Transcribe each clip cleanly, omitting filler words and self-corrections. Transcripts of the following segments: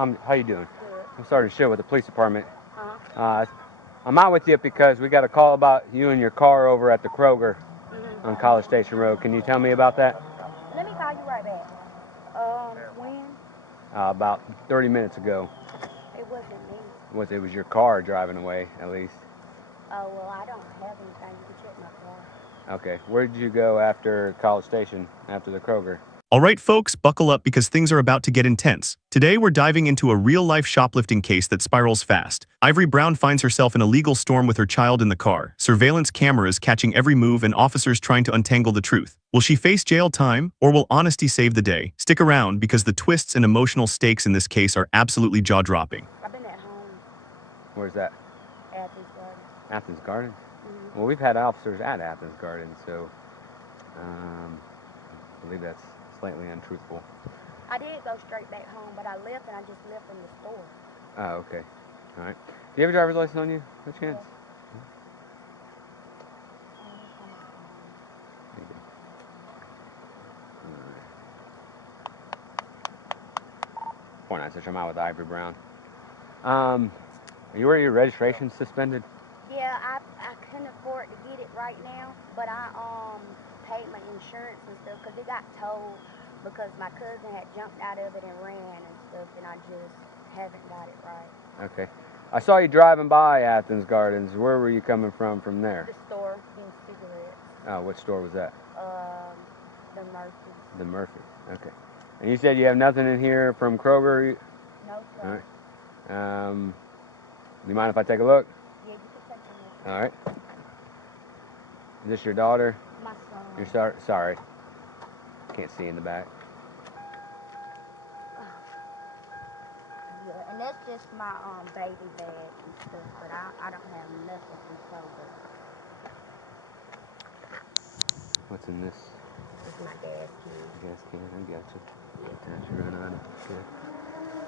How you doing? Good. I'm starting to share with the police department. Uh-huh. I'm out with you because we got a call about you and your car over at the Kroger on Mm-hmm. College Station Road. Can you tell me about that? Let me call you right back. When? About 30 minutes ago. It wasn't me. It was your car driving away, at least. Oh, well, I don't have anything. You can check my car. Okay. Where did you go after College Station, after the Kroger? All right, folks, buckle up because things are about to get intense. Today, we're diving into a real-life shoplifting case that spirals fast. Ivory Brown finds herself in a legal storm with her child in the car, surveillance cameras catching every move, and officers trying to untangle the truth. Will she face jail time, or will honesty save the day? Stick around because the twists and emotional stakes in this case are absolutely jaw-dropping. I've been at home. Where's that? Athens Gardens. Athens Gardens? Mm-hmm. Well, we've had officers at Athens Gardens, so I believe that's slightly untruthful. I did go straight back home, but I left and I just left from the store. Oh, okay. All right. Do you have a driver's license on you, by chance? Yeah. Thank you. All right. 496, I'm out with Ivory Brown. Are your registration suspended? Yeah, I couldn't afford to get it right now, but I paid my insurance and stuff because it got towed because my cousin had jumped out of it and ran and stuff, and I just haven't got it right. Okay. I saw you driving by Athens Gardens. Where were you coming from there? The store, getting cigarettes. Oh, what store was that? The Murphys. The Murphys. Okay. And you said you have nothing in here from Kroger? No, sir. All right. Do you mind if I take a look? Yeah, you can take a look. All right. Is this your daughter? My son. You're sorry. Can't see in the back. Yeah, and that's just my baby bag and stuff, but I don't have nothing from Kroger. What's in this? It's my gas can. Gas can. I got you. Yeah. Attach your run on. Okay.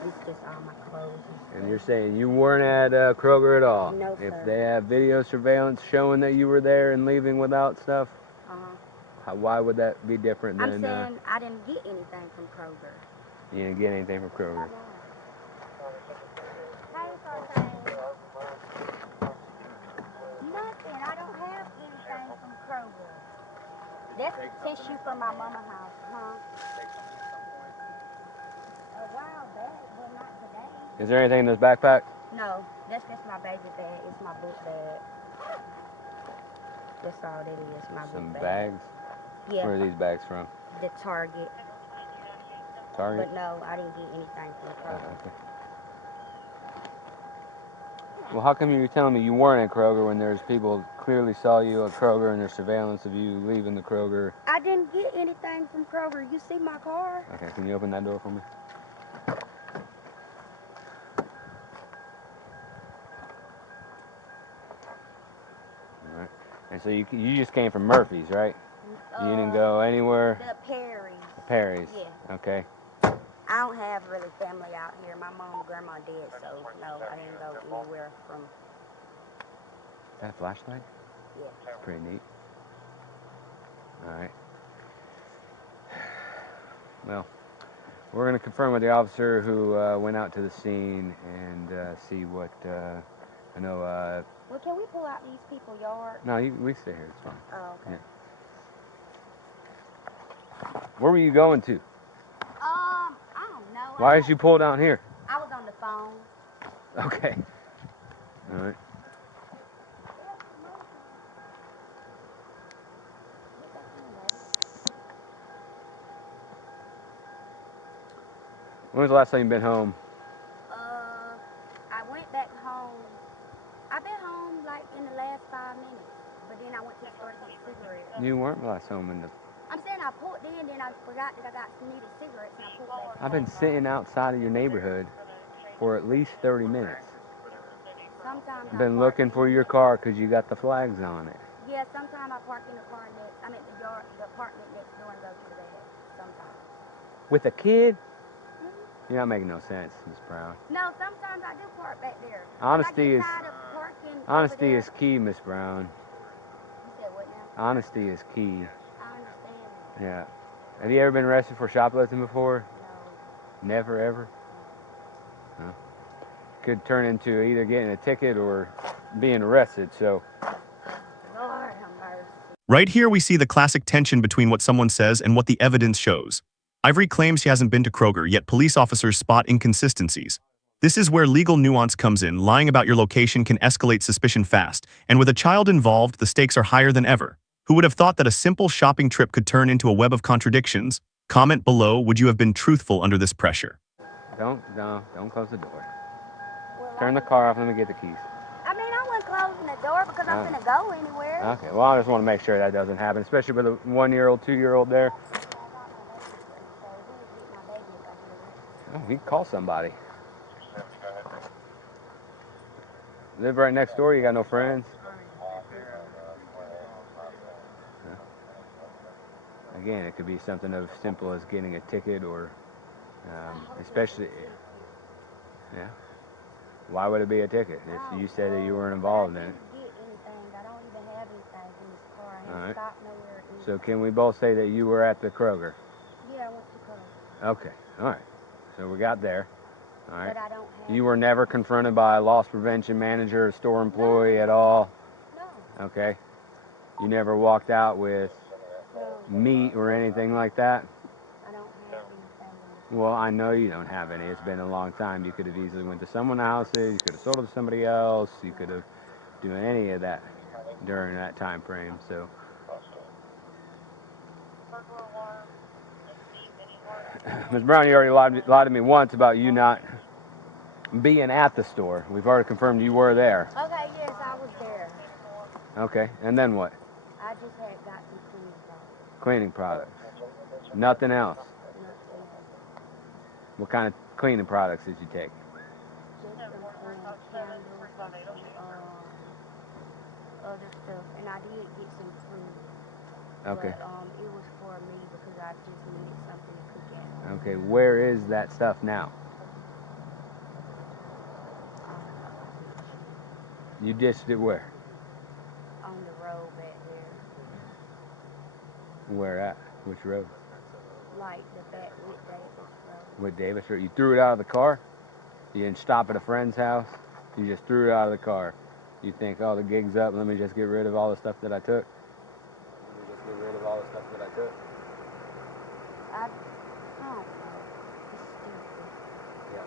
It's just all my clothes and stuff. And you're saying you weren't at Kroger at all? No, If sir. they have video surveillance showing that you were there and leaving without stuff, why would that be different than? I'm saying I didn't get anything from Kroger. You didn't get anything from Kroger. No. Hey, Sartain. Nothing. I don't have anything from Kroger. That's tissue from my mama's house, huh? A while back, but not today. Is there anything in this backpack? No, that's just my baby bag. It's my book bag. That's all that is, my Some book bag. bags? Yeah. Where are these bags from? The Target. Target? But no, I didn't get anything from Kroger. Okay. Well, how come you were telling me you weren't at Kroger when there's people clearly saw you at Kroger and there's surveillance of you leaving the Kroger? I didn't get anything from Kroger. You see my car? Okay, can you open that door for me? All right. And so you just came from Murphy's, right? You didn't go anywhere? The Perry's. The Perry's? Yeah. Okay. I don't have really family out here. My mom and grandma dead, so no, I didn't go anywhere from. Is that a flashlight? Yeah. That's pretty neat. All right. Well, we're going to confirm with the officer who went out to the scene and see what, I know, Well, can we pull out these people's yard? no, we stay here, it's fine. Oh, okay. Yeah. Where were you going to? I don't know. Why did you pull down here? I was on the phone. Okay. All right. When was the last time you've been home? I went back home. I've been home like in the last 5 minutes, but then I went to the store to get cigarettes. You weren't last home in the... I'm saying I pulled in, then I forgot that I got needed cigarettes, and I pulled back. I've been sitting outside of your neighborhood for at least 30 minutes. Sometimes I've been looking for your car because you got the flags on it. Yeah, sometimes I park in the car next. I'm at the apartment next door and go to the bed. Sometimes. With a kid? You're not making no sense, Miss Brown. No, sometimes I do park back there. Honesty is... Honesty is key, Miss Brown. You said what now? Honesty is key. I understand that. Yeah. Have you ever been arrested for shoplifting before? No. Never, ever? could turn into either getting a ticket or being arrested. So, Lord have mercy. Right here, we see the classic tension between what someone says and what the evidence shows. Ivory claims she hasn't been to Kroger, yet police officers spot inconsistencies. This is where legal nuance comes in. Lying about your location can escalate suspicion fast, and with a child involved, the stakes are higher than ever. Who would have thought that a simple shopping trip could turn into a web of contradictions? Comment below, would you have been truthful under this pressure? don't close the door. Well, Turn the car off. Let me get the keys. I mean, I wasn't closing the door because I'm gonna go anywhere. Okay. Well, I just want to make sure that doesn't happen, especially with a 1-year-old, 2-year-old there. Oh, you can call somebody. Live right next door. You got no friends. Again, it could be something as simple as getting a ticket, or especially, yeah. Why would it be a ticket if you said that you weren't involved in it? I don't even have anything in this car. I haven't stopped nowhere. So can we both say that you were at the Kroger? Yeah, I went to Kroger. Okay. All right. So we got there. All right. But I don't have. You were never confronted by a loss prevention manager or store employee at all? No. Okay. You never walked out with No. meat or anything like that? I don't have anything. Well, I know you don't have any. It's been a long time. You could have easily went to someone's houses. You could have sold it to somebody else. You could have done any of that during that time frame. So, Ms. Brown, you already lied to me once about you not being at the store. We've already confirmed you were there. Okay, yes, I was there. Okay, and then what? I just had got some cleaning products. Cleaning products. Nothing else. Nothing else. What kind of cleaning products did you take? Just some candles, other stuff, and I did get some food. Okay. But it was for me because I just needed something to cook at. Okay, where is that stuff now? You dished it where? On the road back there. Where at? Which road? Like the back with Davis Road. With Davis Road. You threw it out of the car? You didn't stop at a friend's house? You just threw it out of the car. You think, oh, the gig's up, let me just get rid of all the stuff that I took? Let me just get rid of all the stuff that I took? I don't know. It's stupid. Yeah.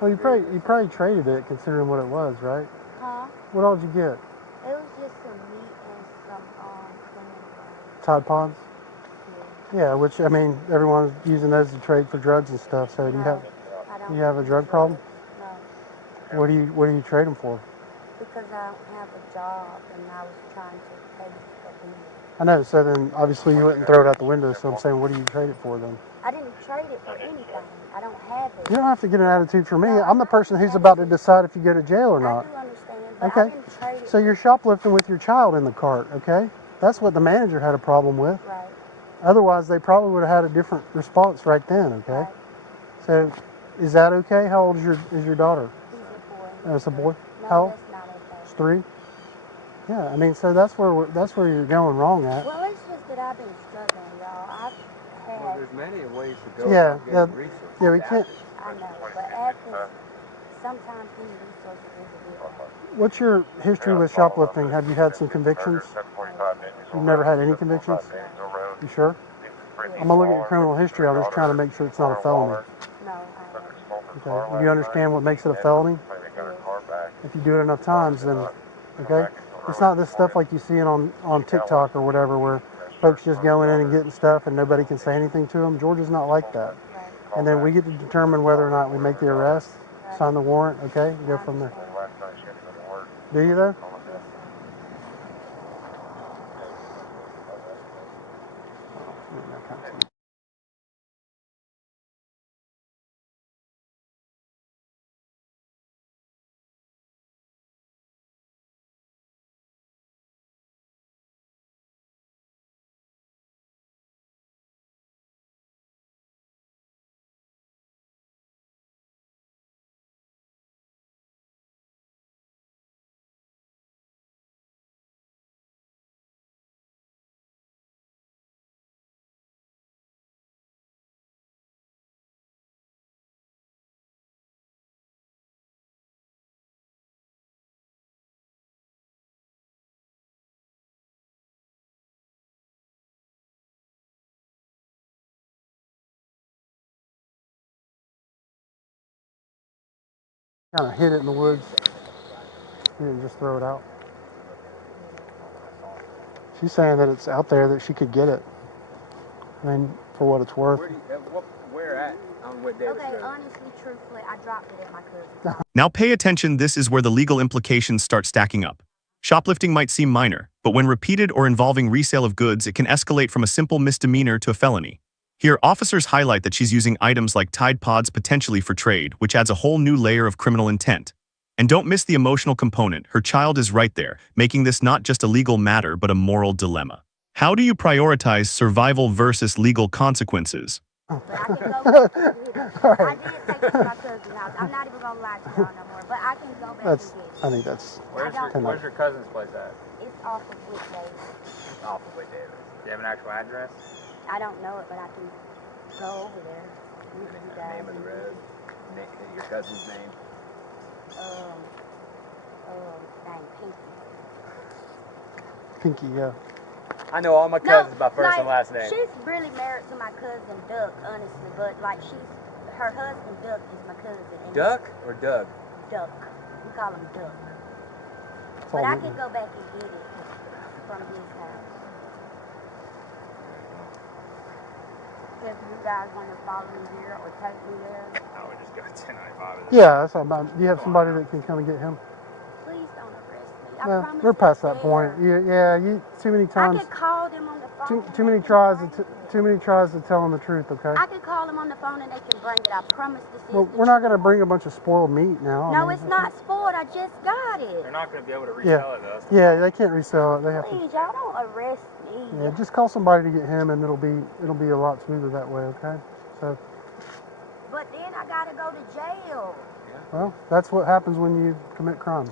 Well, you probably traded it considering what it was, right? Huh? What all did you get? It was just some meat and some cleaning products. Tide Pods? Yeah. Yeah, which, I mean, everyone's using those to trade for drugs and stuff. So do I don't you have a drug problem? No. What do you trade them for? Because I don't have a job and I was trying to pay for bills. I know, so then obviously you wouldn't throw it out the window, so I'm saying, what do you trade it for then? I didn't trade it for anything. I don't have it. You don't have to get an attitude for me. I'm the person who's about to decide if you go to jail or I not. do understand, but I Okay, didn't trade it. so you're shoplifting with your child in the cart, okay? That's what the manager had a problem with. Right. Otherwise, they probably would have had a different response right then, okay? Right. So, is that okay? How old is your daughter? He's a boy. Oh, it's a boy? No, How old? that's not okay. It's 3? Yeah, I mean, so that's where you're going wrong at. Well, it's just that I've been struggling, y'all. I've had. Well, there's many ways to go Yeah, about yeah, getting resources. yeah, we can't. I know, but Athens, sometimes these resources is a bit hard. What's your history with shoplifting? Have you had some convictions? You've never had any convictions? You sure? I'm gonna look at your criminal history. I'm just trying to make sure it's not a felony. No, I haven't. Okay. Do you understand what makes it a felony? If you do it enough times, then okay. It's not this stuff like you see it on TikTok or whatever, where folks just going in and getting stuff and nobody can say anything to them. Georgia's not like that. Right. And then we get to determine whether or not we make the arrest, sign the warrant, okay, and go from there. Do you though? Kind of hid it in the woods. He didn't just throw it out. She's saying that it's out there, that she could get it. I mean, for what it's worth. Where at? On what day? Okay, honestly, truthfully, I dropped it at my cousin's house. Now pay attention, this is where the legal implications start stacking up. Shoplifting might seem minor, but when repeated or involving resale of goods, it can escalate from a simple misdemeanor to a felony. Here, officers highlight that she's using items like Tide Pods potentially for trade, which adds a whole new layer of criminal intent. And don't miss the emotional component. Her child is right there, making this not just a legal matter, but a moral dilemma. How do you prioritize survival versus legal consequences? But I can go back and get it. I did take it to my cousin's house. I'm not even going to lie to y'all no more. But I can go back and get it. I think that's... Where's your cousin's place at? It's off of Whit Davis. Off of Whit Davis. Do you have an actual address? I don't know it, but I can go over there. With you guys. Name of the road? Your cousin's name? Name Pinky. Pinky, yeah. I know all my cousins by first and last name. She's really married to my cousin Duck, honestly, but like her husband Duck is my cousin. And Duck or Doug? Duck. We call him Duck. But I can go back and get it from his house. If you guys want to follow me here or take me there. I would just go 1095. Yeah, that's all about. Do you have somebody that can come and get him? Please don't arrest me. I Yeah, promise we're past you're that point. there. Yeah, too many I times. can call them on the phone. Too many tries to tell them the truth. Okay. I can call them on the phone and they can bring it. I promise this is. Well, we're not going to bring a bunch of spoiled meat now. No, it's not spoiled. I just got it. They're not going to be able to resell it though. Yeah, they can't resell it. They have to. Please, y'all don't arrest me. Yeah, just call somebody to get him, and it'll be a lot smoother that way. Okay. So. But then I gotta go to jail. Well, that's what happens when you commit crimes.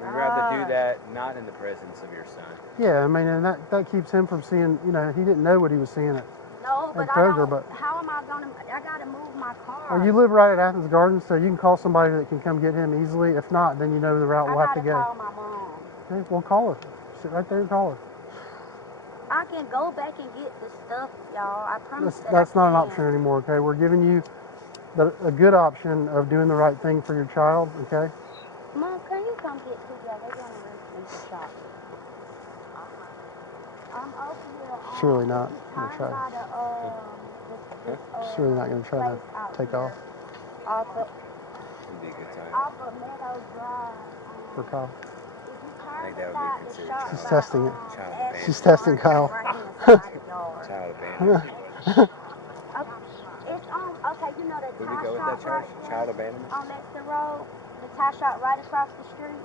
We'd rather do that not in the presence of your son. Yeah, I mean, and that keeps him from seeing. You know, he didn't know what he was seeing at Kroger, but how am I gonna? I gotta move my car. Well, you live right at Athens Gardens, so you can call somebody that can come get him easily. If not, then you know the route we'll have to go. I gotta call my mom. Okay, well, call her. Sit right there and call her. I can go back and get the stuff, y'all. I promise. That's not an option anymore. Okay, we're giving you a good option of doing the right thing for your child. Okay. Mom, can you come get TJ? They're gonna arrest me for shopping. I'm over here. Surely not gonna try. Surely not gonna try to take off. Off of It'd be a good time. Meadow Drive. For Kyle. I think that would be considered She's testing it. child abandonment. She's testing Kyle. Child abandonment. It's on. Okay, you know that Would tie we go with shop that charge? right Child there abandonment? on Lexington Road. The tie shop right across the street.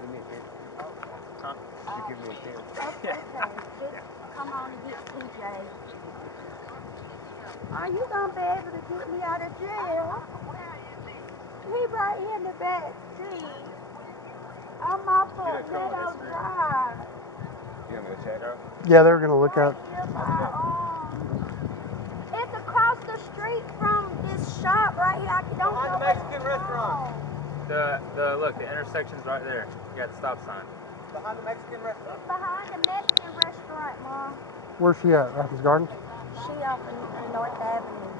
Give me a favor. Huh? You give me a favor. Okay, just come on and get TJ. Are you gonna be able to get me out of jail? He right here in the back seat. I'm off of Meadow Drive. You want me to check out? Yeah, they're gonna look at. It's across the street from this shop right here. I don't Behind know the what's Mexican going restaurant. on. Look, the intersection's right there. You got the stop sign. Behind the Mexican restaurant. It's behind the Mexican restaurant, Mom. Where's she at? Athens Gardens. She off in North Avenue.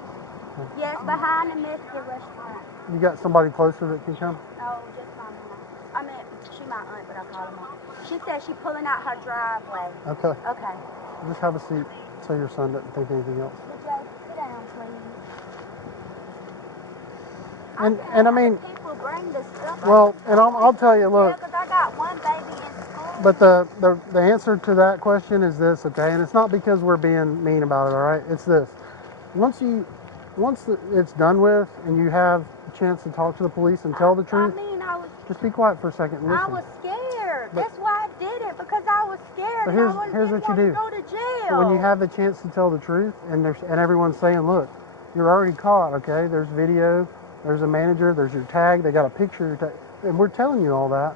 Yes, behind the Mexican restaurant. You got somebody closer that can come? No, just my mom. I mean, she my aunt, but I call her mom. She said she pulling out her driveway. Okay. Okay. Just have a seat so your son doesn't think anything else. Jay, sit down, please. And I mean, people bring the stuff. well, and I'll tell you, look. Because I got one baby in school. But the answer to that question is this, okay? And it's not because we're being mean about it, all right? It's this. Once it's done with and you have a chance to talk to the police and tell the truth, just be quiet for a second and listen. I was scared. That's why I did it, because I was scared. But and here's what you do. Go to jail. When you have the chance to tell the truth and everyone's saying, look, you're already caught, okay? There's video, there's a manager, there's your tag, they got a picture of your tag, and we're telling you all that.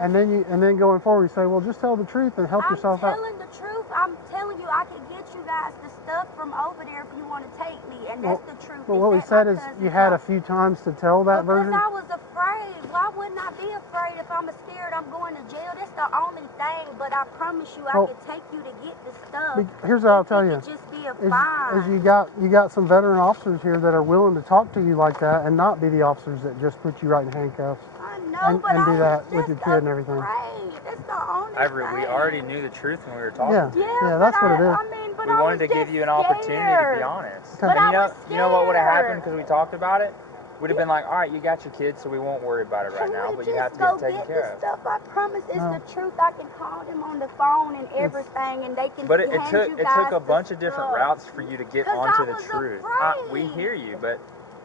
And then going forward, you say, well, just tell the truth and help yourself out. I'm telling the truth. I'm telling you, I can get you guys the stuff from over there if you want to take me, and that's the truth. Well, what we said is you had a few times to tell that version. Because I was afraid. Why wouldn't I be afraid if I'm scared I'm going to jail? That's the only thing. thing, but I promise you I Well, can take you to get the stuff. Here's what I'll tell you. It could just be a Is fine. you got some veteran officers here that are willing to talk to you like that and not be the officers that just put you right in handcuffs. I know, but and do I that was with your just kid and everything. afraid. That's the only Ivory, thing. we already knew the truth when we were talking. Yeah, to you. yeah, that's what it is. I mean, but We I wanted was to give just you an opportunity to be scared. honest. But And I was you know what would have happened scared. because we talked about it? We'd have been like, all right, you got your kids, so we won't worry about it right now, but you have to get them taken care of. Stuff. I promise it's No. the truth. I can call them on the phone and everything, and they can. But it hand took you it guys took a the bunch of different stuff. routes for you to get 'Cause onto I the was truth. We afraid. hear you, but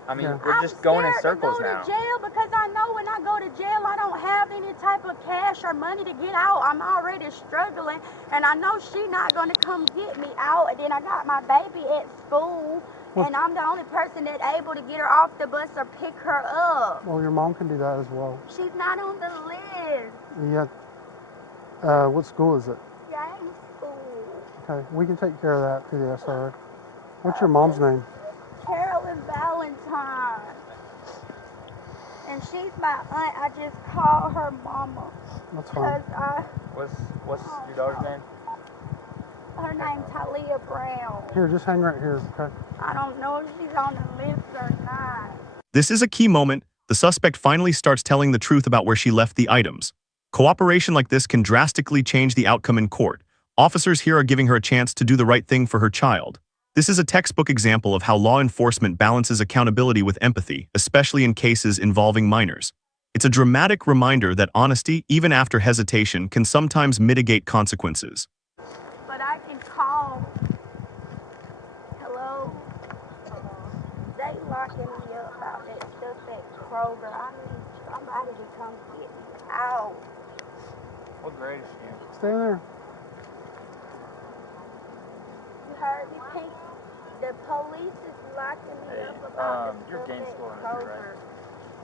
I mean, Yeah. we're just going in circles to go now. to jail because I know when I go to jail, I don't have any type of cash or money to get out. I'm already struggling, and I know she not gonna come get me out. And then I got my baby at school, and I'm the only person that's able to get her off the bus or pick her up. Well, your mom can do that as well. She's not on the list. Yeah. What school is it? James School. Okay, we can take care of that through the SRO. What's your mom's name? Carolyn Valentine. And she's my aunt. I just call her mama. That's fine. Because What's your daughter's name? her name's Talia Brown. Here, just hang right here, okay? I don't know if she's on the list or not. This is a key moment. The suspect finally starts telling the truth about where she left the items. Cooperation like this can drastically change the outcome in court. Officers here are giving her a chance to do the right thing for her child. This is a textbook example of how law enforcement balances accountability with empathy, especially in cases involving minors. It's a dramatic reminder that honesty, even after hesitation, can sometimes mitigate consequences. But I can call. Hello? They locking me up about that stuff at Kroger. I need somebody to come get me out. What grade is she in? Stay there. You heard me, Pink? The police is locking me Hey, up about the you're stuff Gainesville, at aren't you, Kroger.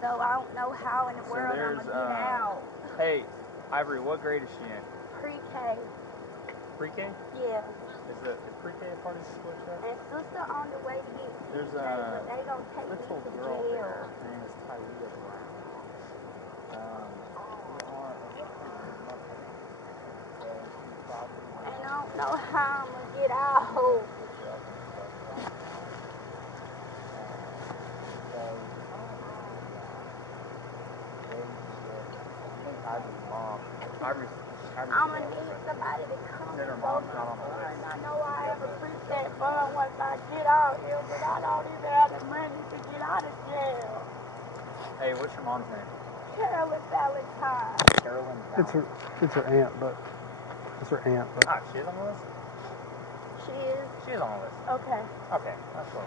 So I don't know how in the world I'm there's, gonna get out. Hey, Ivory, what grade is she in? Pre-K. Pre-K? Yeah. Is pre-K a part of the school chat? And sister on the way to get There's TJ, but they gonna take me little to girl jail. there. Her name is Talia Brown. And I don't know how I'm gonna get out. Ivory's mom. I'm gonna need somebody to come Then her and mom's go not on the my list. I know I have a preset fund once I get out here, but I don't even have the money to get out of jail. Hey, what's your mom's name? Carolyn Valentine. Carolyn. It's her aunt, but it's her aunt. But Ah, she's on the list? She is? She is on the list. Okay. Okay, that's cool.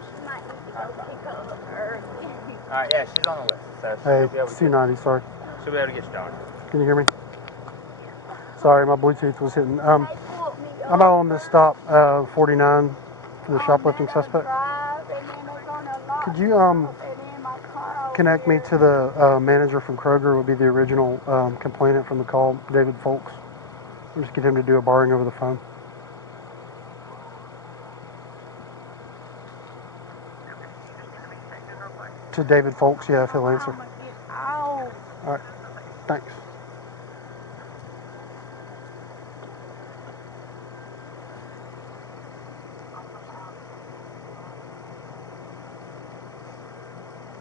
She might need to go pick up early. Alright, yeah, she's on the list. So hey, she'll be able it's to 290. Sorry. she'll be able to get you down. Can you hear me? Sorry, my Bluetooth was hitting. They pulled me I'm out on this stop, 49, for the shoplifting suspect. Could you connect me to the manager from Kroger? Would be the original complainant from the call, David Folks. Just get him to do a barring over the phone. To David Folks, yeah, if he'll answer. All right, thanks.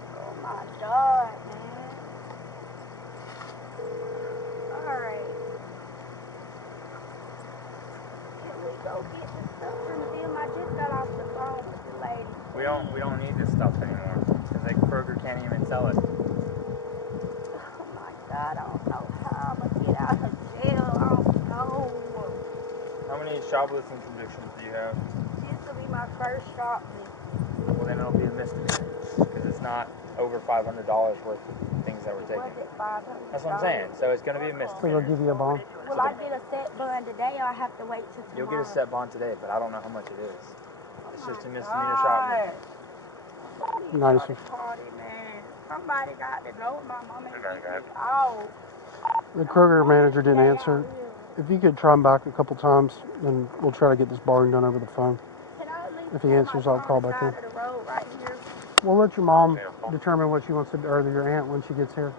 Oh my God, man. Alright. Can we go get the stuff from them? I just got off the phone with the lady. We don't need this stuff anymore. Because like Kroger can't even sell it. Oh my God, I don't know how I'm gonna get out of jail. I don't know. How many shoplifting convictions do you have? This will be my first shoplifting. Well, then it'll be a misdemeanor. Because it's not over $500 worth of things that were taken. Was it $500? That's what I'm saying. So it's going to be a So they'll misdemeanor. give you a bond. Will I get a set bond today or I have to wait till tomorrow? You'll get a set bond today, but I don't know how much it is. It's just a misdemeanor God. shoplifting. Nice. Party, man. Somebody got to know my mama and get me out. The Kroger manager didn't answer. If you could try him back a couple times, then we'll try to get this barring done over the phone. Can I at least If he put answers, my I'll call car back on in. the side of the road right here? We'll let your mom determine what she wants to do, or your aunt when she gets here.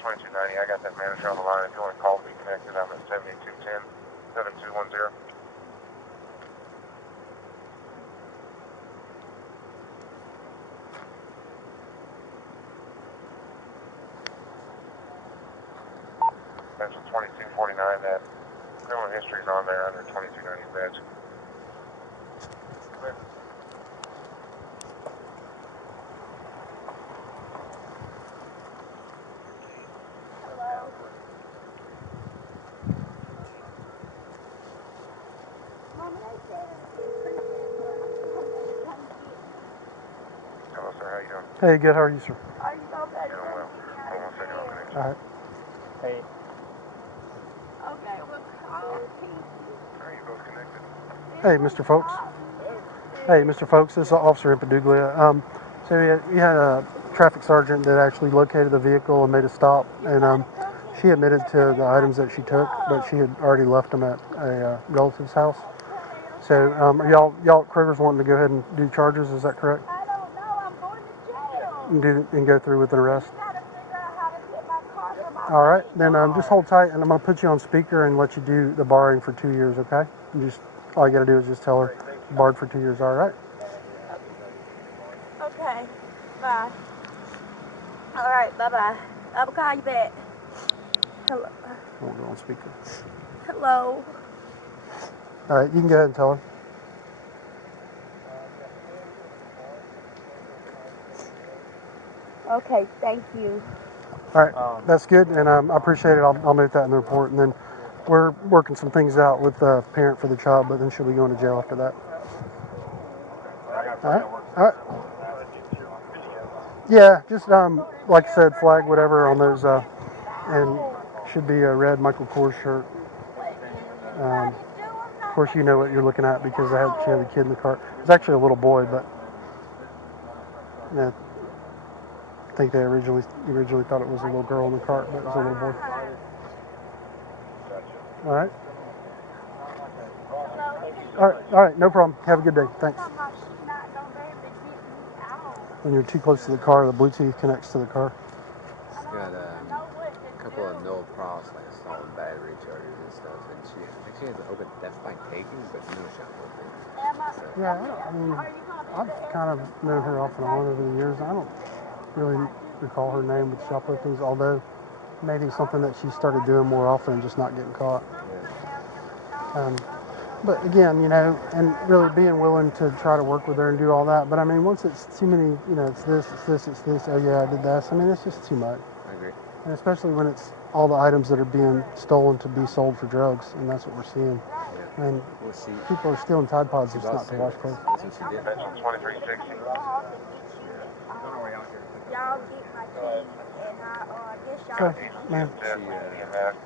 2290. I got that manager on the line. If you want to call me connected, I'm at 7210 7210. Central 2249. That criminal history is on there under 2290 badge. Clear. Hello, sir. How you doing? Hey, good. How are you, sir? Are you okay? Doing well. Hold on a second. I'll connect you. All right. Hey, Okay, well, call Pinky. All right, you both connected. Hey, Mr. Folks. Hey, Mr. Folks. This is Officer Impaduglia. So we had a traffic sergeant that actually located the vehicle and made a stop, and she admitted to the items that she took, but she had already left them at a relative's house. So are y'all at Kroger's wanting to go ahead and do charges? Is that correct? I don't know. I'm going to jail. And go through with an arrest. You gotta figure out how to get my car from my All right, then just hold tight, and I'm gonna put you on speaker and let you do the barring for 2 years. Okay? You just all you gotta do is just tell her barred for 2 years. All right? Okay. Bye. All right. Bye-bye. I will call you back. Hello. I won't go on speaker. Hello. All right, you can go ahead and tell her. Okay. Thank you. All right, that's good, and I appreciate it. I'll note that in the report, and then we're working some things out with the parent for the child, but then she'll be going to jail after that. All right, all right. Yeah, just like I said, flag whatever on those, and should be a red Michael Kors shirt. Of course, you know what you're looking at because she had a kid in the car. It's actually a little boy, but yeah, I think they originally thought it was a little girl in the cart, but it was a little boy. All right. All right, no problem. Have a good day. Thanks. When you're too close to the car, the Bluetooth connects to the car. She's got a couple of no pros, like assault and battery charges and stuff, and I think she has an open theft by taking, but no shoplifting. So, Yeah, I mean, I've kind of known her off and on over the years. I don't really recall her name with shopliftings, although maybe something that she started doing more often and just not getting caught. yeah. But again, and really being willing to try to work with her and do all that. But I mean, once it's too many, it's this, oh yeah, I did this. I mean, it's just too much. I agree. And especially when it's all the items that are being stolen to be sold for drugs, and that's what we're seeing. Yeah. And We'll see. people are stealing Tide Pods just About not to wash clothes. That's what she did. Central 2360. Y'all get my keys, and I guess y'all Okay, man.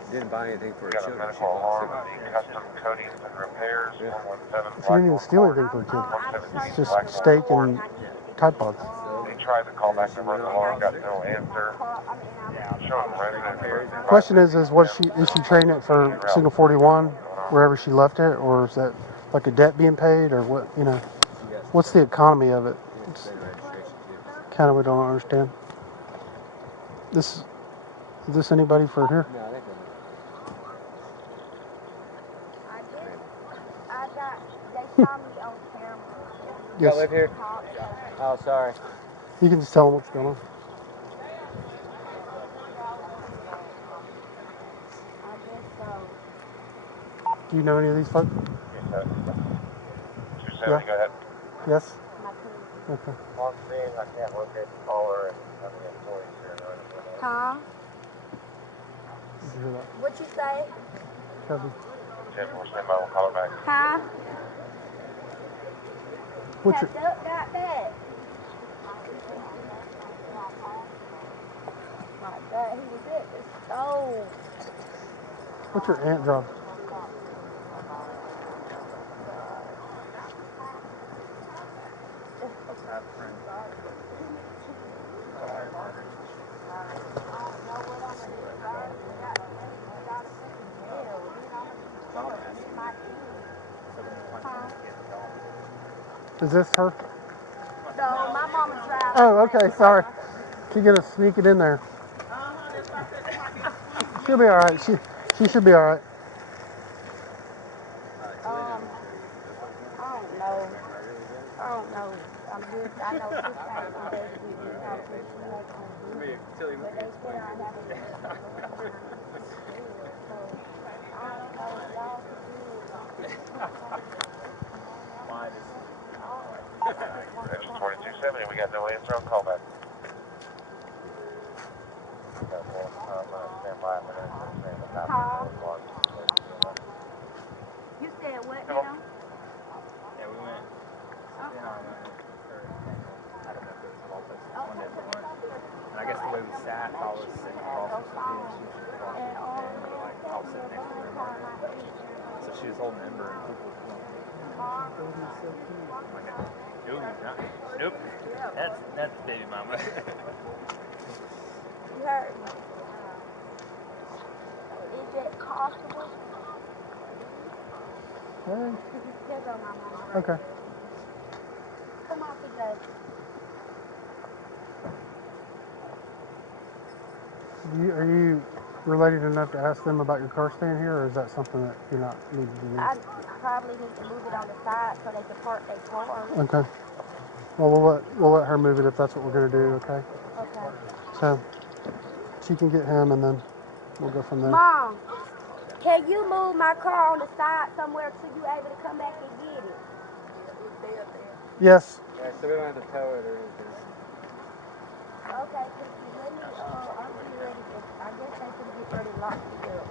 She didn't buy anything for her Got a children. She medical bought alarm, cigarettes. custom coatings and repairs, Yeah. 117 She didn't even steal anything for a kid. It's just steak and Tide Pods. They tried to call back number on the alarm, got no answer. Showing the resident. Question is she trading it for Signal 41 wherever she left it, or is that like a debt being paid, or what? What's the economy of it? It's kind of we don't understand. Is this anybody for here? No, they They saw me on camera. You Yes. live here? Oh, sorry. You can just tell them what's going on. I guess so. Do you know any of these folks? Yes, sir. 270, Yeah. go ahead. Yes. My cousin. Okay. On scene, I can't locate the caller and none of the employees here know anything. Huh? Did you hear that? What you say? Kevin. 10-4, stand by, we'll call her back. Huh? What's your Got back. My God, he was at the stove. What's your aunt job? Is this her? No, my mama tried. Oh, okay. Sorry. She's gonna sneak it in there. She'll be all right. She should be all right. I don't know. I don't know. I know she's trying to come back to get me out so she make on do it. But they said I have a so I don't know if y'all could do it. Engine 2270, we got no answer on callback. Stand by a minute. You said what now? Yeah, we went. Then I went. I don't know if it was Lopez. One day for lunch. And I guess the way we sat, I was sitting across from Sophia, and she was across from me, and we were like, I was sitting next to her. So she was holding Ember, and people were going. Nope. That's baby mama. You heard me. Is it comfortable? Okay. Come on, PJ. Are you related enough to ask them about your car staying here, or is that something that you're not needing to do? I probably need to move it on the side so they can park their car. Okay. Well, we'll let her move it if that's what we're gonna do. Okay. Okay. So she can get him, and then we'll go from there. Mom, can you move my car on the side somewhere so you able to come back and get it? Yes. Yeah, so we don't have to tow it or anything. Okay, let me, I'm getting ready to, I guess they can get ready to lock it up.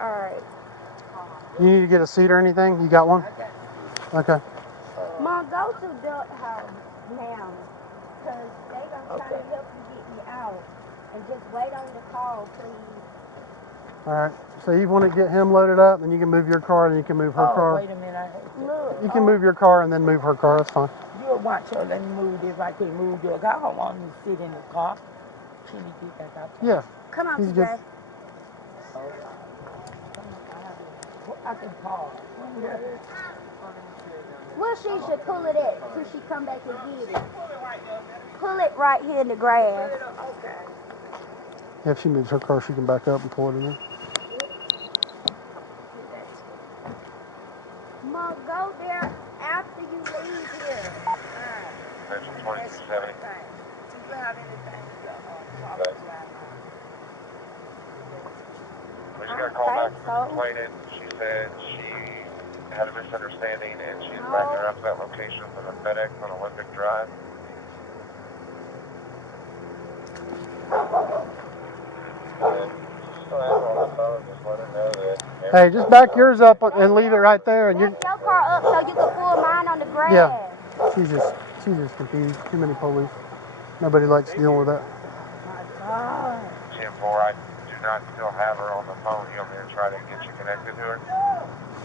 Alright. You need to get a seat or anything? You got one? Okay. Mom, go to Duck House now, because they gonna try to help you get me out. And just wait on the call, please. All right. So you want to get him loaded up, and you can move your car, and you can move her car. Wait a minute. Look. You can move your car and then move her car. That's fine. You'll watch her. Let me move this. I could move your car. I don't want you to sit in the car. Can you get back out there? Yeah. Come on, He's PJ. good. I can pause. Well, she should pull it at till she come back and get it. Pull it right here in the grass. Yeah, if she moves her car, she can back up and pull it in there. Mom, go there after you leave here. Engine 2270. We just got a call back from the complainant. She said she had a misunderstanding and she's backing her up to that location for the FedEx on Olympic Drive. Hey, just back yours up and leave it right there. And Back your car up so you can pull mine on the grass. Yeah. She's just confused. Too many police. Nobody likes dealing with that. Jim 4, I do not still have her on the phone. You want me to try to get you connected to her?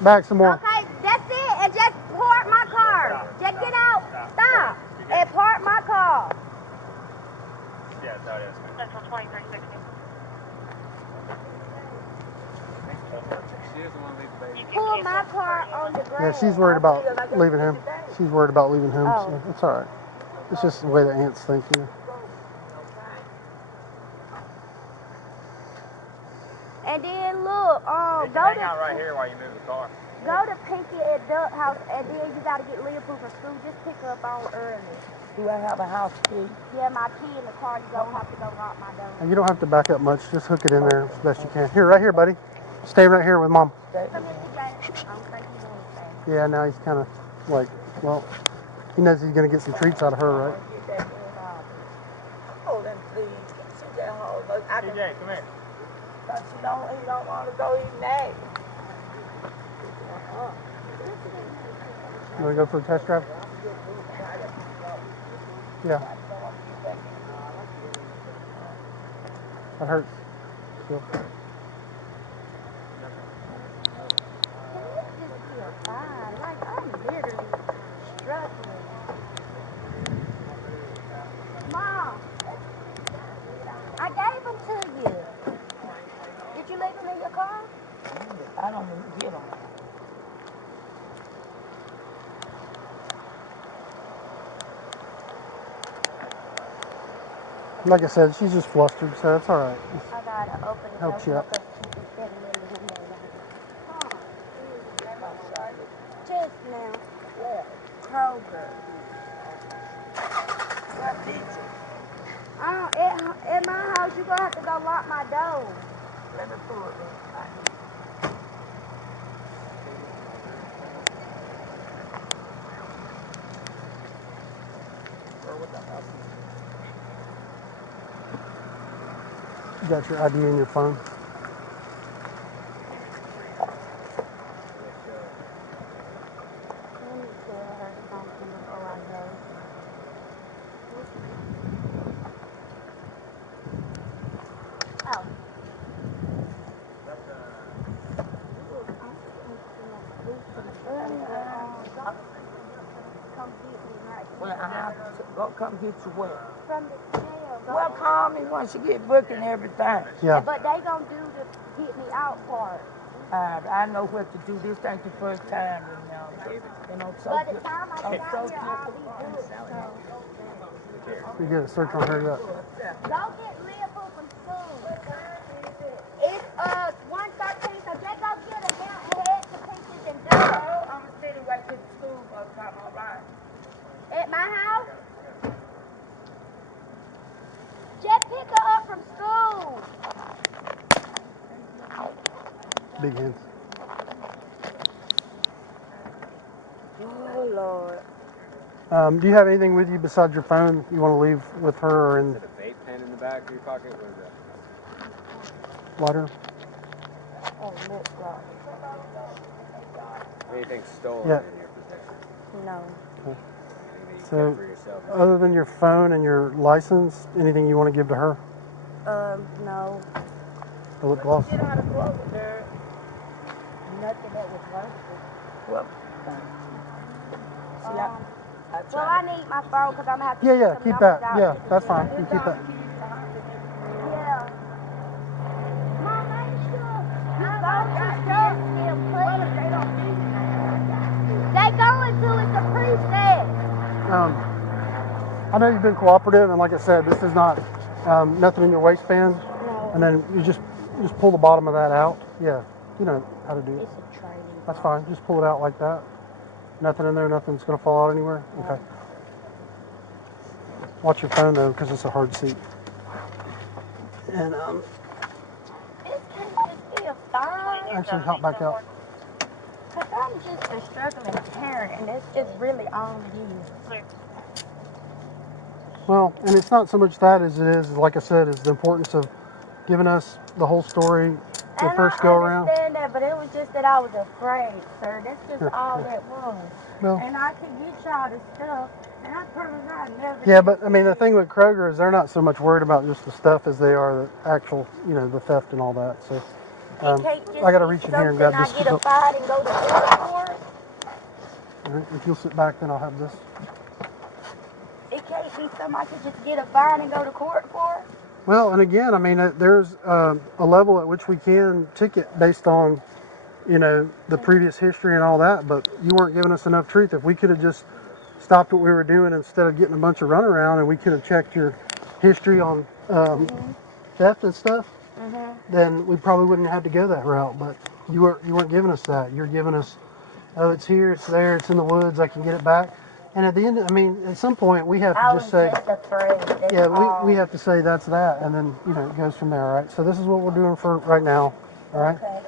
Back some more. Okay, that's it. And just park my car. Just get out. Stop. And park my car. Yeah, that's how it is. Central 2360. She doesn't want to leave the baby. Pull my car on the Yeah, grass. she's worried about leaving him. She's worried about leaving him. Oh. So it's all right. It's just the way the ants think, you know. And then look, You can hang out right here while you move the car. go to Pinky at Duck House, and then you gotta get Leah Pooh from school. Just pick her up on early. Do I have a house key? Yeah, my key in the car. You don't have to go lock my door. And you don't have to back up much. Just hook it in there as best you can. Here, right here, buddy. Stay right here with Mom. Come here, PJ. I don't think he's anything. Yeah, now he's kind of like, well, he knows he's going to get some treats out of her, right? Get that in hold him, please. She just hold him. I can, TJ, come here. but he don't want to go eat that. You want to go for a test drive? Yeah. That hurts. Still. Fine. Like, I'm literally struggling. Mom, I gave them to you. Did you leave them in your car? I don't even get them. Like I said, she's just flustered, so it's all right. I gotta open the door Helps you out. because she's sitting in the window. Just now. Kroger. At my house, you're gonna have to go lock my door. Let me pull it. You got your ID in your phone. Let me tell her something before I go. Oh. Come get me right Well, I have to go come get you where? from the jail. Well, call me once you get booked and everything. Yeah. But they gonna do the get me out part. I know what to do. This ain't the first time, you know. So By the time I I'm get so out here, I'll be good. So. You get it. Search on her. Go get Leopold from school. It's 1:13, so just go get a down head to pieces and do it. I'm sitting right to the school bus time, all right? At my house? Just pick her up from school. Big hands. Oh, Lord. Do you have anything with you besides your phone you want to leave with her or in Is it a vape pen in the back of your pocket? What is that? water? Oh, lip gloss. Anything stolen Yeah. in your possession? No. Anything you So, kept for yourself? Other than your phone and your license, anything you want to give to her? No. The lip gloss? Get out of clothes, girl. Nothing that was worth Well, see, it. Well, I need my phone because I'm going to have to Yeah, get yeah, some keep numbers that. out Yeah, to the that's jail. fine. You keep that. Yeah. Mom, ain't sure you phone is still please. They going to, it's a preset. I know you've been cooperative, and like I said, this is not nothing in your waistband. No. And then you just pull the bottom of that out. Yeah, you know how to do it. It's a training. That's fine. Just pull it out like that. Nothing in there. Nothing's gonna fall out anywhere. Okay. Watch your phone though, because it's a hard seat. And This can't just be a phone. actually, hop back out. Because I'm just a struggling parent, and that's just really all it is. Well, and it's not so much that as it is, like I said, is the importance of giving us the whole story the And first I go around. understand that, but it was just that I was afraid, sir. That's just Sure, all sure. that was. Well, And I could get y'all the stuff, and I promise I never. yeah, but I mean, the thing with Kroger is they're not so much worried about just the stuff as they are the actual, the theft and all that. So It can't just I got to be reach in here and grab this. something I get a fine and go to court for. All right, if you'll sit back, then I'll have this. It can't be something I could just get a fine and go to court for. Well, and again, I mean, there's a level at which we can ticket based on, the previous history and all that, but you weren't giving us enough truth. If we could have just stopped what we were doing instead of getting a bunch of runaround and we could have checked your history on theft and stuff, then we probably wouldn't have had to go that route. But you weren't giving us that. You're giving us, oh, it's here, it's there, it's in the woods, I can get it back. And at the end, I mean, at some point we have to just say, afraid. yeah, we have to say that's that, and then, it goes from there, all right? So this is what we're doing for right now, all right? Okay.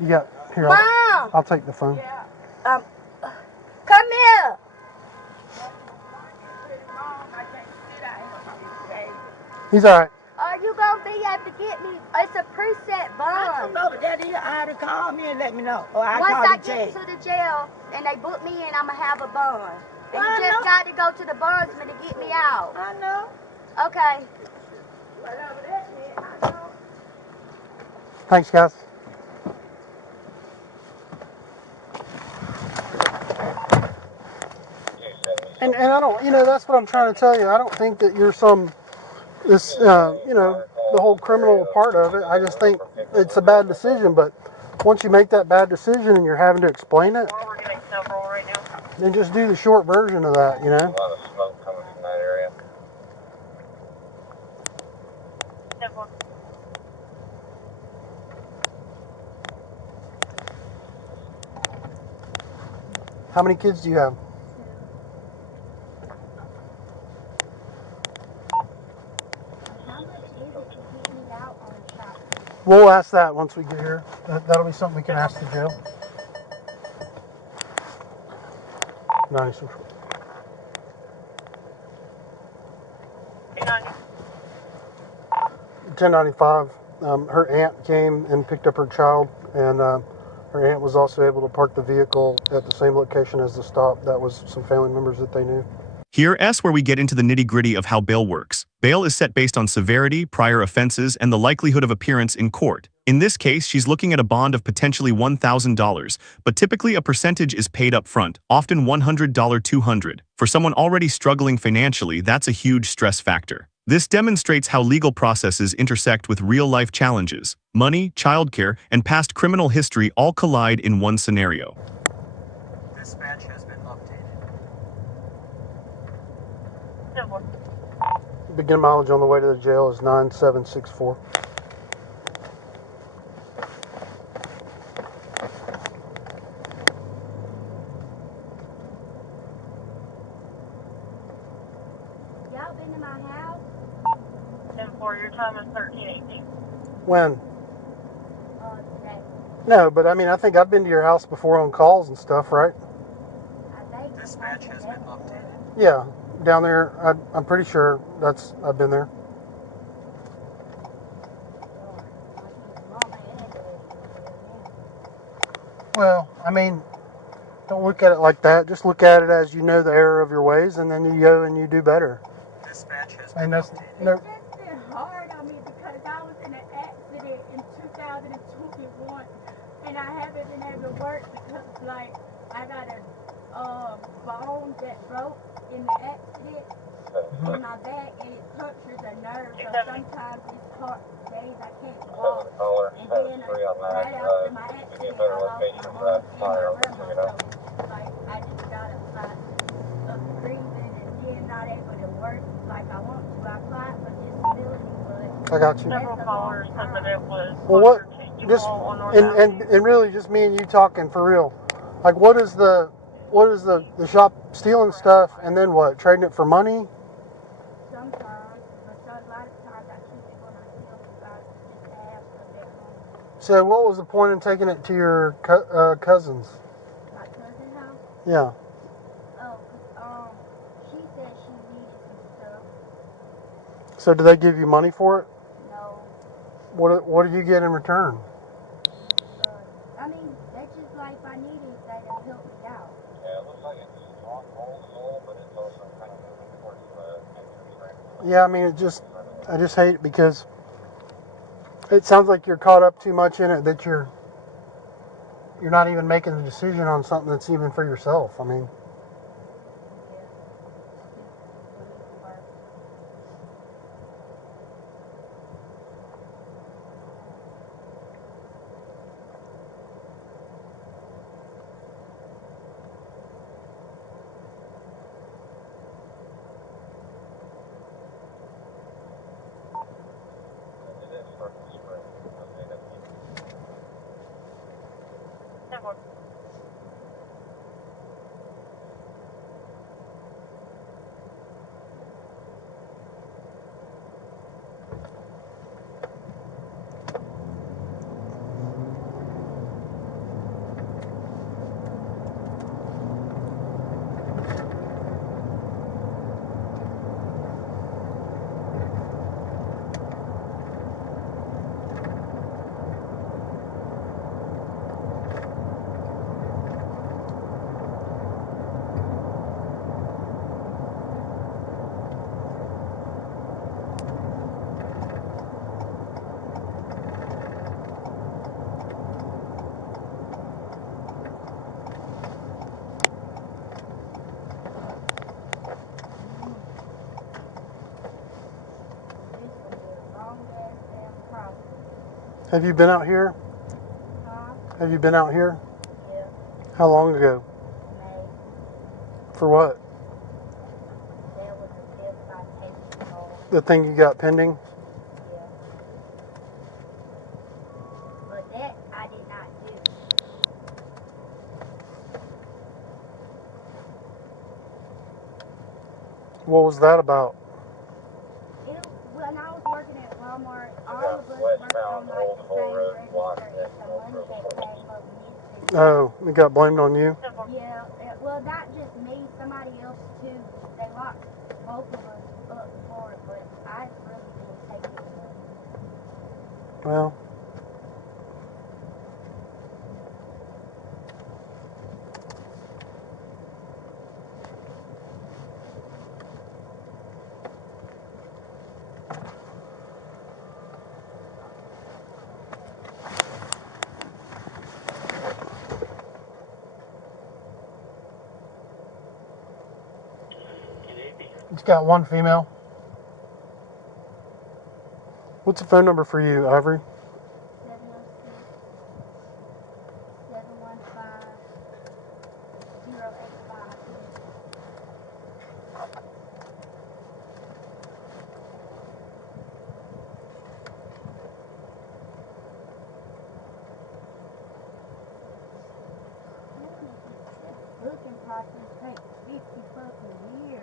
You got, here, Mom! I'll take the phone. Come here. He's all right. Are you gonna be able to get me? It's a preset I bond. don't know, but that is, I had to call me and let me know. Or I Once call I the get jail. to the jail and they book me in, I'ma have a bond. And I you just know. got to go to the bondsman to get me out. I know. Okay. Whatever that is, I know. Thanks, guys. And I don't, that's what I'm trying to tell you. I don't think that you're the whole criminal part of it. I just think it's a bad decision. But once you make that bad decision and you're having to explain it, We're getting several right now. then just do the short version of that, A lot of smoke coming from that area. How many kids do you have? How much is it to get me out on a shop? We'll ask that once we get here. That'll be something we can ask the jail. Nice. 1095. Her aunt came and picked up her child, and her aunt was also able to park the vehicle at the same location as the stop. That was some family members that they knew. Here, S where we get into the nitty-gritty of how bail works. Bail is set based on severity, prior offenses, and the likelihood of appearance in court. In this case, she's looking at a bond of potentially $1,000, but typically a percentage is paid up front, often $100, $200. For someone already struggling financially, that's a huge stress factor. This demonstrates how legal processes intersect with real-life challenges. Money, childcare, and past criminal history all collide in one scenario. Dispatch has been updated. Begin mileage on the way to the jail is 9764. Y'all been to my house? 10-4, your time is 13:18. When? Today. No, but I mean, I think I've been to your house before on calls and stuff, right? I think Dispatch has been updated. Yeah, down there. I'm pretty sure I've been there. Well, I mean, don't look at it like that. Just look at it as you know the error of your ways, and then you go and you do better. Dispatch has been And that's updated. no. It's just been hard on me because I was in an accident in 2021 and I haven't been able to work because like I got a bone that broke in the accident in my back and it punctures a nerve, so sometimes it's hard days I can't walk. And then right after my accident I lost my mom and my grandma, so like I just got a lot of grieving and then not able to work like I want to. I applied for disability, but I got you. Several callers said that it was Well, what? closer to Just Duval or North and really just me and you talking for real. Like, what is the shop stealing stuff and then what? Trading it for money? sometimes, but so a lot of times I keep it for myself because I just have stuff at home. So, what was the point in taking it to your cousins? My cousin's house, Yeah. she said she needed some stuff. So, do they give you money for it? No. What do you get in return? I mean, that's just like if I need anything, they'll help me out. Yeah, it looks like it's on hold, but it's also kind of moving towards the Yeah, I mean, I just hate it because it sounds like you're caught up too much in it that you're not even making a decision on something that's even for yourself. I mean, have you been out here? Huh? Have you been out here? Yeah. How long ago? May. For what? There was a tip I tasted home. The thing you got pending? Yeah. But that I did not do. What was that about? When I was working at Walmart, all of us worked on like the same register, and the money that came up missing. Oh, it got blamed on you? Yeah, well, not just me, somebody else too. They locked both of us up for it, but I really didn't take it. Well, it's got one female. What's the phone number for you, Ivory? 706-715-085. Booking process takes 50 fucking years.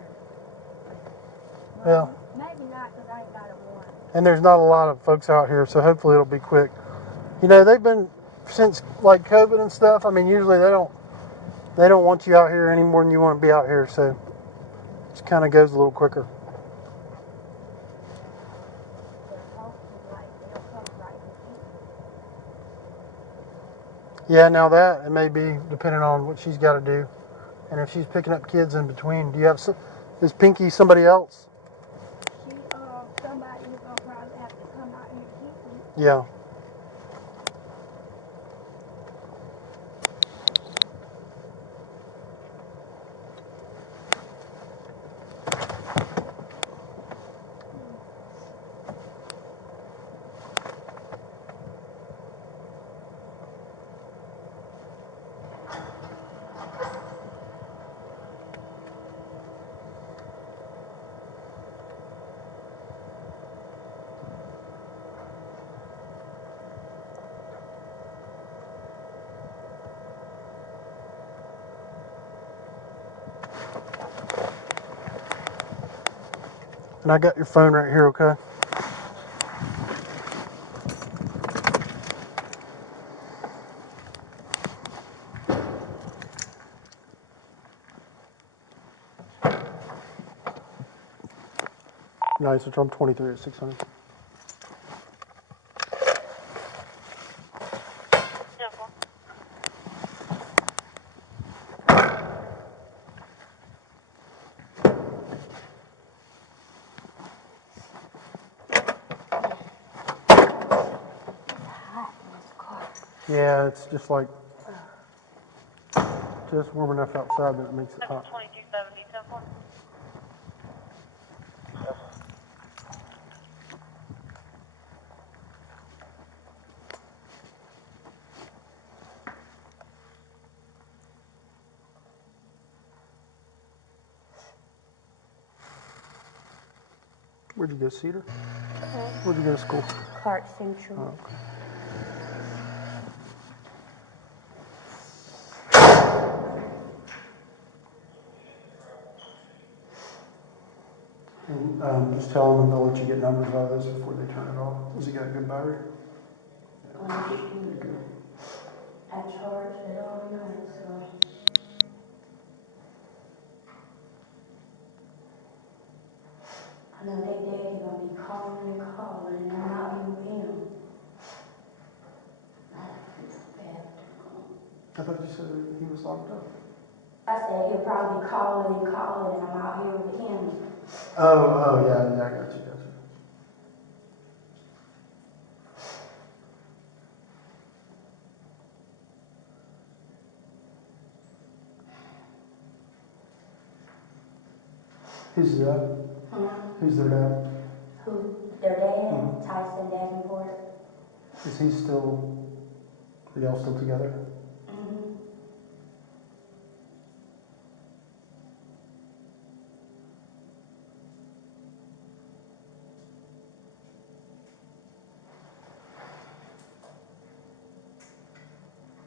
Yeah. Maybe not, because I ain't got a warrant. And there's not a lot of folks out here, so hopefully it'll be quick. You know, they've been, since like COVID and stuff, I mean, usually they don't want you out here any more than you want to be out here, so it just kind of goes a little quicker. Yeah, now that, it may be depending on what she's got to do. And if she's picking up kids in between, is Pinky somebody else? Somebody who's gonna probably have to come out here and keep me. Yeah. And I got your phone right here, okay? Nice, it's on 23 at 600. Yeah, it's just like, just warm enough outside that it makes it hot. 2270, Temple. Where'd you go, Cedar? Where'd you go to school? Clark Central. Oh, okay. And just tell them they'll let you get numbers out of this before they turn it off. Has he got a good battery? I charged it all night, so. I know they daddy gonna be calling and calling, and I'm out here with him. I thought you said he was locked up. I said he'll probably be calling and calling, and I'm out here with him. Oh, yeah, I got you. Who's that? Who's their dad? Who? Their dad? Mhm. Tyson Davenport. Is he still, are y'all still together? Mm-hmm.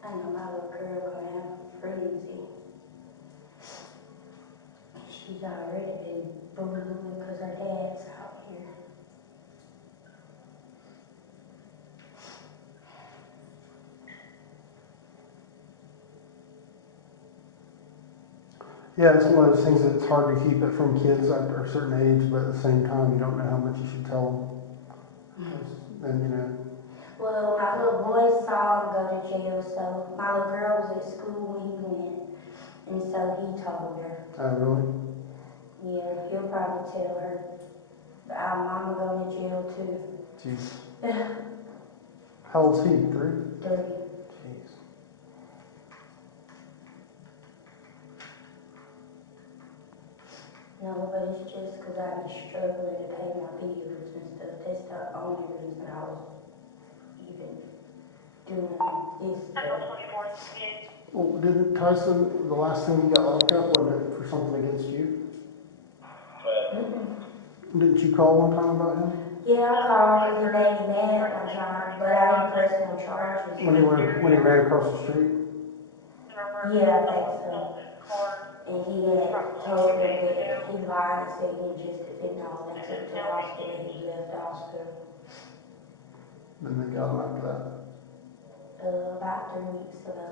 I know my little girl gonna have crazy. She's she's already been boo-hooing because her dad's out here. Yeah, it's one of those things that's hard to keep it from kids after a certain age, but at the same time, you don't know how much you should tell them. And, you know. Well, my little boy saw him go to jail, so my little girl was at school when he went, and so he told her. Oh, really? Yeah, he'll probably tell her. But our mama going to jail too. Jeez. How old's he? 3? 3. Jeez. No, but it's just because I've been struggling to pay my bills and stuff. That's the only reason I was even doing this stuff. Well, didn't Tyson, the last time he got locked up, wasn't it for something against you? Didn't you call one time about him? Yeah, I called because he made me mad one time, but I didn't press no charges. When he ran across the street? Yeah, I think so. And he had told them that he lied and said he ingested fentanyl and took to the hospital and he left the hospital. Then they got him after that. About 3 weeks ago.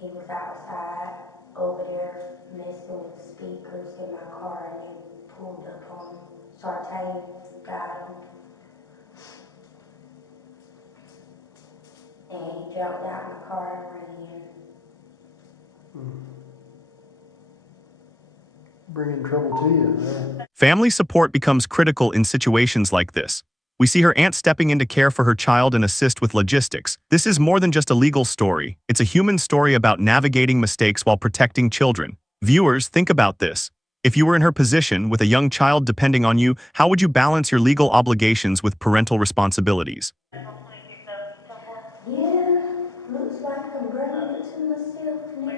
He was outside over there messing with speakers in my car and they pulled up on him. Sartain got him. And he jumped out my car and ran in. Bringing trouble to you. Yeah. Family support becomes critical in situations like this. We see her aunt stepping in to care for her child and assist with logistics. This is more than just a legal story. It's a human story about navigating mistakes while protecting children. Viewers, think about this. If you were in her position with a young child depending on you, how would you balance your legal obligations with parental responsibilities? Yeah, looks like I'm bringing it to myself now.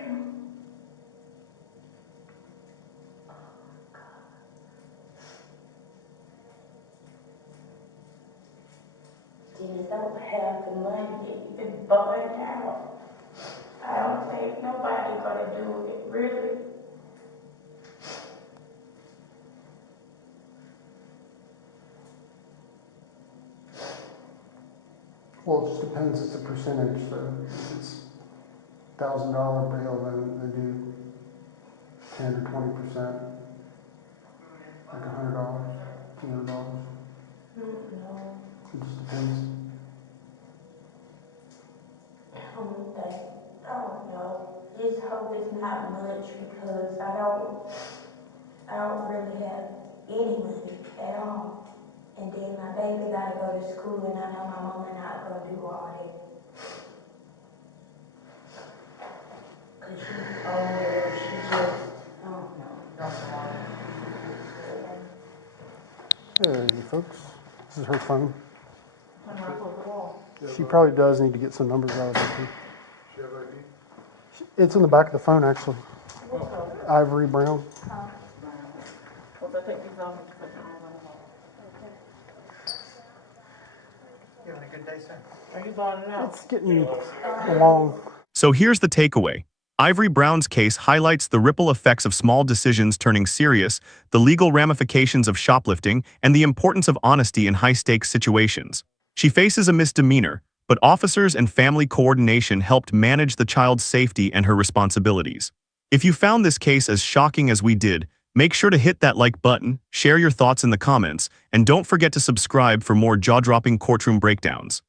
Just don't have the money to even burn out. I don't think nobody gonna do it, really. Well, it just depends. It's a percentage. So if it's $1,000 bail, then they do 10 or 20%. Like $100, $200. No, It just depends. I don't know. Just hope it's not much because I don't really have any money at all. And then my baby gotta go to school and I know my mama not gonna do all that. Cause she's older, she just, I don't know. There you folks. This is her phone. She probably does need to get some numbers out of it. It's in the back of the phone, actually. Ivory Brown. You having a good day, sir? Are you burning out? It's getting along. So here's the takeaway. Ivory Brown's case highlights the ripple effects of small decisions turning serious, the legal ramifications of shoplifting, and the importance of honesty in high-stakes situations. She faces a misdemeanor, but officers and family coordination helped manage the child's safety and her responsibilities. If you found this case as shocking as we did, make sure to hit that like button, share your thoughts in the comments, and don't forget to subscribe for more jaw-dropping courtroom breakdowns.